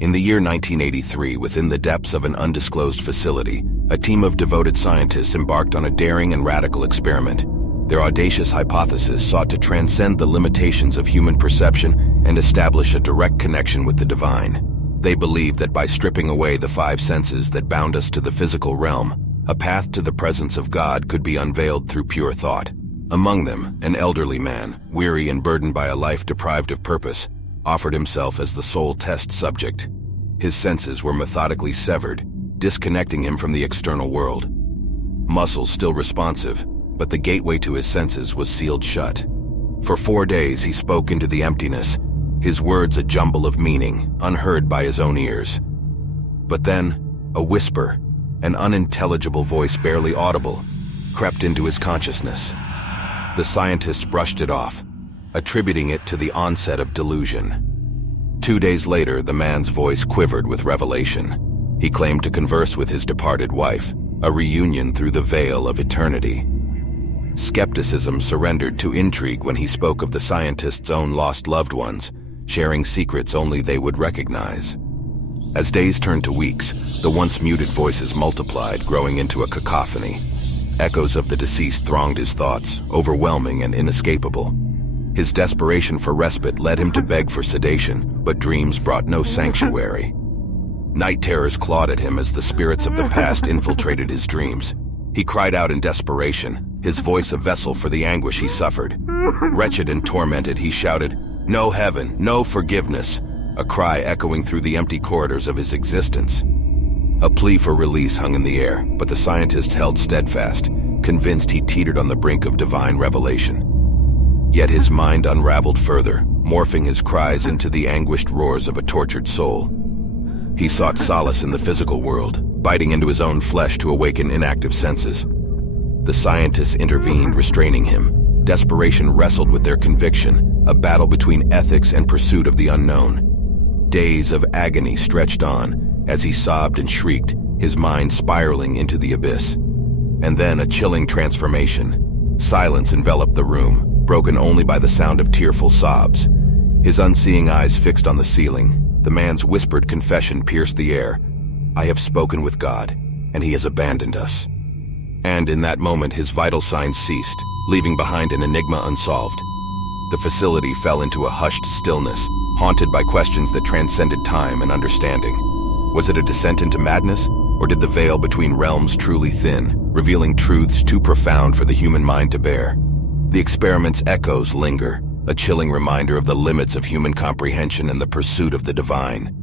In the year 1983, within the depths of an undisclosed facility, a team of devoted scientists embarked on a daring and radical experiment. Their audacious hypothesis sought to transcend the limitations of human perception and establish a direct connection with the divine. They believed that by stripping away the five senses that bound us to the physical realm, a path to the presence of God could be unveiled through pure thought. Among them, an elderly man, weary and burdened by a life deprived of purpose, offered himself as the sole test subject. His senses were methodically severed, disconnecting him from the external world. Muscles still responsive, but the gateway to his senses was sealed shut. For 4 days he spoke into the emptiness, his words a jumble of meaning, unheard by his own ears. But then, a whisper, an unintelligible voice barely audible, crept into his consciousness. The scientist brushed it off, attributing it to the onset of delusion. 2 days later, the man's voice quivered with revelation. He claimed to converse with his departed wife, a reunion through the veil of eternity. Skepticism surrendered to intrigue when he spoke of the scientist's own lost loved ones, sharing secrets only they would recognize. As days turned to weeks, the once muted voices multiplied, growing into a cacophony. Echoes of the deceased thronged his thoughts, overwhelming and inescapable. His desperation for respite led him to beg for sedation, but dreams brought no sanctuary. Night terrors clawed at him as the spirits of the past infiltrated his dreams. He cried out in desperation, his voice a vessel for the anguish he suffered. Wretched and tormented, he shouted, "No heaven, no forgiveness," a cry echoing through the empty corridors of his existence. A plea for release hung in the air, but the scientist held steadfast, convinced he teetered on the brink of divine revelation. Yet his mind unraveled further, morphing his cries into the anguished roars of a tortured soul. He sought solace in the physical world, biting into his own flesh to awaken inactive senses. The scientists intervened, restraining him. Desperation wrestled with their conviction, a battle between ethics and pursuit of the unknown. Days of agony stretched on, as he sobbed and shrieked, his mind spiraling into the abyss. And then a chilling transformation. Silence enveloped the room, broken only by the sound of tearful sobs. His unseeing eyes fixed on the ceiling, the man's whispered confession pierced the air. "I have spoken with God, and he has abandoned us." And in that moment, his vital signs ceased, leaving behind an enigma unsolved. The facility fell into a hushed stillness, haunted by questions that transcended time and understanding. Was it a descent into madness, or did the veil between realms truly thin, revealing truths too profound for the human mind to bear? The experiment's echoes linger, a chilling reminder of the limits of human comprehension and the pursuit of the divine.